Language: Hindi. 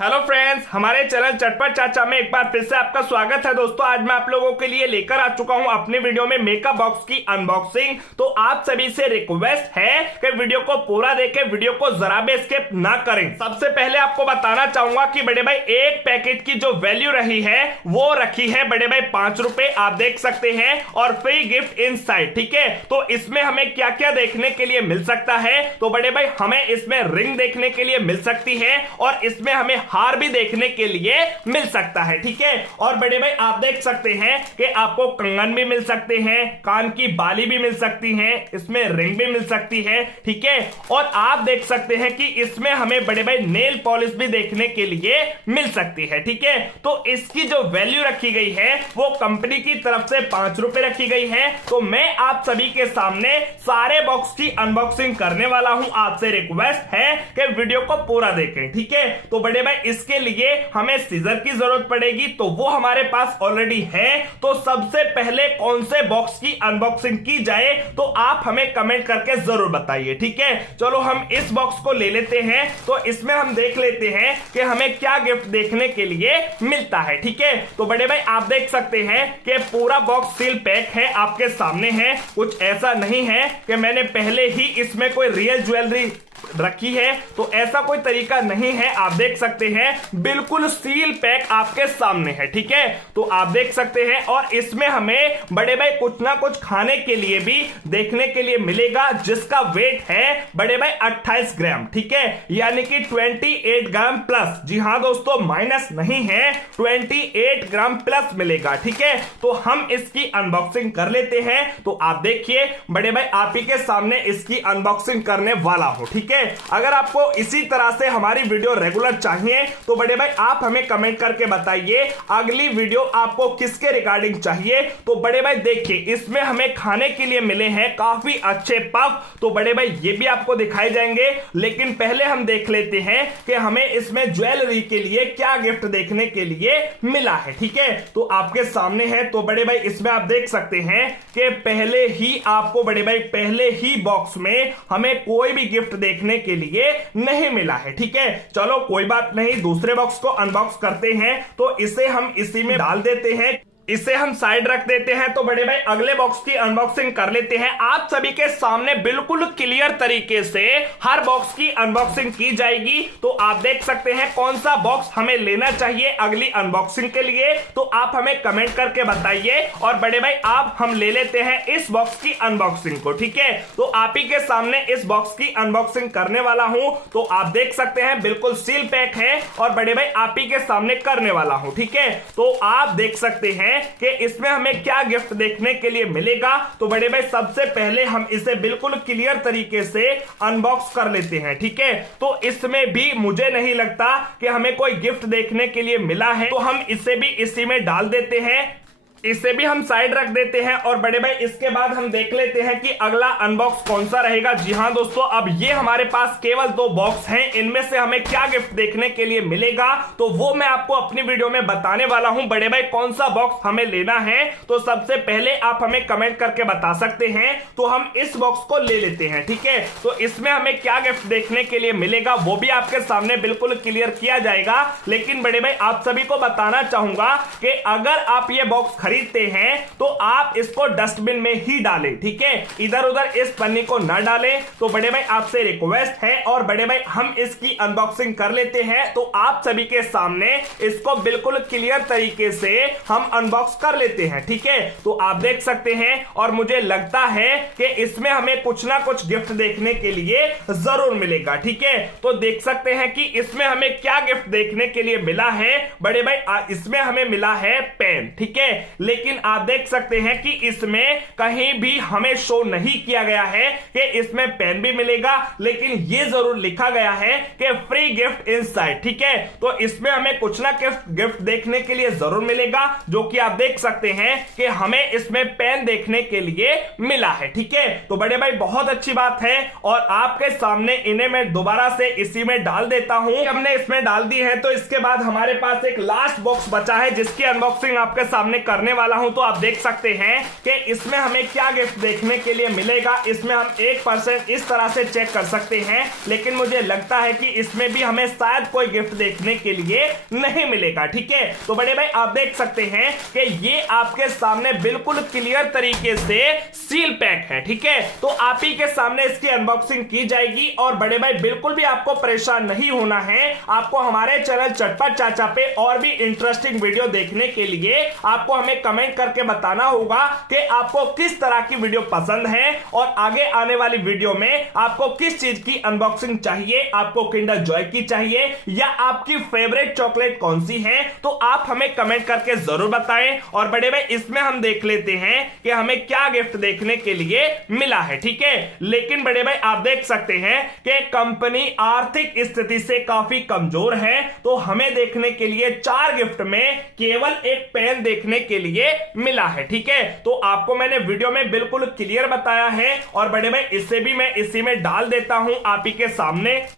हेलो फ्रेंड्स, हमारे चैनल चटपट चाचा में एक बार फिर से आपका स्वागत है। दोस्तों, आज मैं आप लोगों के लिए लेकर आ चुका हूं अपने वीडियो में मेकअप बॉक्स की अनबॉक्सिंग। तो आप सभी से रिक्वेस्ट है कि वीडियो को पूरा देखें, वीडियो को जरा भी स्किप ना करें। सबसे पहले आपको बताना चाहूंगा कि बड़े भाई एक पैकेट की जो वैल्यू रही है वो रखी है बड़े भाई 5 रुपए, आप देख सकते हैं, और फ्री गिफ्ट इनसाइड। ठीक है, तो इसमें हमें क्या क्या देखने के लिए मिल सकता है? तो बड़े भाई हमें इसमें रिंग देखने के लिए मिल सकती है और इसमें हमें हार भी देखने के लिए मिल सकता है। ठीक है, और बड़े भाई आप देख सकते हैं कि आपको कंगन भी मिल सकते हैं, कान की बाली भी मिल सकती है, इसमें रिंग भी मिल सकती है। ठीक है, और आप देख सकते हैं कि इसमें हमें बड़े भाई नेल पॉलिश भी देखने के लिए मिल सकती है। ठीक है, तो इसकी जो वैल्यू रखी गई है वो कंपनी की तरफ से 5 रुपए रखी गई है। तो मैं आप सभी के सामने सारे बॉक्स की अनबॉक्सिंग करने वाला हूं। आपसे रिक्वेस्ट है कि वीडियो को पूरा देखें। ठीक है, तो बड़े भाई इसके लिए हमें सीजर की जरूरत पड़ेगी, तो वो हमारे पास ऑलरेडी है। तो सबसे पहले कौन से बॉक्स की अनबॉक्सिंग की जाए तो आप हमें कमेंट करके जरूर बताइए। ठीक है, चलो हम इस बॉक्स को ले लेते हैं। तो इसमें हम देख लेते हैं कि हमें क्या गिफ्ट देखने के लिए मिलता है। ठीक है, तो बड़े भाई आप देख सकते हैं कि पूरा बॉक्स सील पैक है, आपके सामने है। कुछ ऐसा नहीं है कि मैंने पहले ही इसमें कोई रियल ज्वेलरी रखी है, तो ऐसा कोई तरीका नहीं है। आप देख सकते हैं बिल्कुल सील पैक आपके सामने है। ठीक है, तो आप देख सकते हैं, और इसमें हमें बड़े भाई कुछ ना कुछ खाने के लिए भी देखने के लिए मिलेगा, जिसका वेट है बड़े भाई 28 ग्राम। ठीक है, यानी कि 28 ग्राम प्लस। जी हां दोस्तों, माइनस नहीं है, 28 ग्राम प्लस मिलेगा। ठीक है, तो हम इसकी अनबॉक्सिंग कर लेते हैं। तो आप देखिए बड़े भाई आप ही के सामने इसकी अनबॉक्सिंग करने वाला हूं। ठीक है, अगर आपको इसी तरह से हमारी वीडियो रेगुलर चाहिए तो बड़े भाई आप हमें कमेंट करके बताइए अगली वीडियो आपको किसके रिगार्डिंग चाहिए। तो बड़े भाई देखिए इसमें हमें खाने के लिए मिले हैं काफी अच्छे पफ, तो बड़े भाई ये भी आपको दिखाए जाएंगे। लेकिन पहले हम देख लेते हैं कि हमें इसमें ज्वेलरी के लिए क्या गिफ्ट देखने के लिए मिला है। ठीक है, तो आपके सामने है। तो बड़े भाई इसमें आप देख सकते हैं कि पहले ही आपको बड़े भाई पहले ही बॉक्स में हमें कोई भी गिफ्ट देखने के लिए नहीं मिला है। ठीक है, चलो कोई बात नहीं, दूसरे बॉक्स को अनबॉक्स करते हैं। तो इसे हम इसी में डाल देते हैं, इसे हम साइड रख देते हैं। तो बड़े भाई अगले बॉक्स की अनबॉक्सिंग कर लेते हैं। आप सभी के सामने बिल्कुल क्लियर तरीके से हर बॉक्स की अनबॉक्सिंग की जाएगी। तो आप देख सकते हैं कौन सा बॉक्स हमें लेना चाहिए अगली अनबॉक्सिंग के लिए, तो आप हमें कमेंट करके बताइए। और बड़े भाई आप हम ले लेते हैं इस बॉक्स की अनबॉक्सिंग को। ठीक है, तो आप ही के सामने इस बॉक्स की अनबॉक्सिंग करने वाला हूं। तो आप देख सकते हैं बिल्कुल सील पैक है, और बड़े भाई आप ही के सामने करने वाला हूं। ठीक है, तो आप देख सकते हैं कि इसमें हमें क्या गिफ्ट देखने के लिए मिलेगा। तो बड़े भाई सबसे पहले हम इसे बिल्कुल क्लियर तरीके से अनबॉक्स कर लेते हैं। ठीक है, तो इसमें भी मुझे नहीं लगता कि हमें कोई गिफ्ट देखने के लिए मिला है, तो हम इसे भी इसी में डाल देते हैं, इसे भी हम साइड रख देते हैं। और बड़े भाई इसके बाद हम देख लेते हैं कि अगला अनबॉक्स कौन सा रहेगा। जी हां दोस्तों, अब ये हमारे पास केवल 2 बॉक्स हैं, इनमें से हमें क्या गिफ्ट देखने के लिए मिलेगा तो वो मैं आपको अपनी वीडियो में बताने वाला हूं। बड़े भाई कौन सा बॉक्स हमें लेना है तो सबसे पहले आप हमें कमेंट करके बता सकते हैं। तो हम इस बॉक्स को ले लेते हैं। ठीक है, तो इसमें हमें क्या गिफ्ट देखने के लिए मिलेगा वो भी आपके सामने बिल्कुल क्लियर किया जाएगा। लेकिन बड़े भाई आप सभी को बताना चाहूंगा कि अगर आप ये बॉक्स खरीदते हैं तो आप इसको डस्टबिन में ही डालें। ठीक है, इधर उधर इस पन्नी को ना डालें। तो बड़े भाई आपसे रिक्वेस्ट है, और बड़े भाई हम इसकी अनबॉक्सिंग कर लेते हैं। तो आप सभी के सामने इसको बिल्कुल क्लियर तरीके से हम अनबॉक्स कर लेते हैं। ठीक है, तो आप देख सकते हैं, और मुझे लगता है कि इसमें हमें कुछ ना कुछ गिफ्ट देखने के लिए जरूर मिलेगा। ठीक है, तो देख सकते हैं कि इसमें हमें क्या गिफ्ट देखने के लिए मिला है। बड़े भाई इसमें हमें मिला है पेन। ठीक है, लेकिन आप देख सकते हैं कि इसमें कहीं भी हमें शो नहीं किया गया है कि इसमें पेन भी मिलेगा, लेकिन यह जरूर लिखा गया है कि फ्री गिफ्ट इनसाइड। ठीक है, तो इसमें हमें कुछ ना कुछ गिफ्ट देखने के लिए जरूर मिलेगा, जो कि आप देख सकते हैं कि हमें इसमें पेन देखने के लिए मिला है। ठीक है, तो बड़े भाई बहुत अच्छी बात है, और आपके सामने इन्हें मैं दोबारा से इसी में डाल देता हूं। हमने इसमें डाल दी है, तो इसके बाद हमारे पास एक लास्ट बॉक्स बचा है जिसकी अनबॉक्सिंग आपके सामने करने दिखाने वाला हूं। तो आप देख सकते हैं कि इसमें हमें क्या गिफ्ट देखने के लिए मिलेगा। इसमें हम 1% इस तरह से चेक कर सकते हैं, लेकिन मुझे लगता है कि इसमें भी हमें शायद कोई गिफ्ट देखने के लिए नहीं मिलेगा। ठीक है, तो बड़े भाई आप देख सकते हैं कि ये आपके सामने बिल्कुल क्लियर तरीके से सील पैक है। ठीक है, तो आप ही के सामने इसकी अनबॉक्सिंग की जाएगी। और बड़े भाई बिल्कुल भी आपको परेशान नहीं होना है। आपको हमारे चैनल चटपट चाचा पे और भी इंटरेस्टिंग वीडियो देखने के लिए आपको हमें कमेंट करके बताना होगा कि आपको किस तरह की वीडियो पसंद है और आगे आने वाली वीडियो में आपको किस चीज की अनबॉक्सिंग चाहिए। आपको किंडर जॉय की चाहिए या आपकी फेवरेट चॉकलेट कौन सी है, तो आप हमें कमेंट करके जरूर बताएं। और बड़े भाई इसमें हम देख लेते हैं कि हमें क्या गिफ्ट देखने के लिए मिला है। ठीक है, लेकिन बड़े भाई आप देख सकते हैं कि कंपनी आर्थिक स्थिति से काफी कमजोर है, तो हमें देखने के लिए 4 गिफ्ट में केवल एक पेन देखने के लिए मिला है। ठीक है, तो आपको मैंने वीडियो में बिल्कुल क्लियर बताया है। और बड़े भाई इससे भी मैं इसी में डाल देता हूं आप ही के सामने।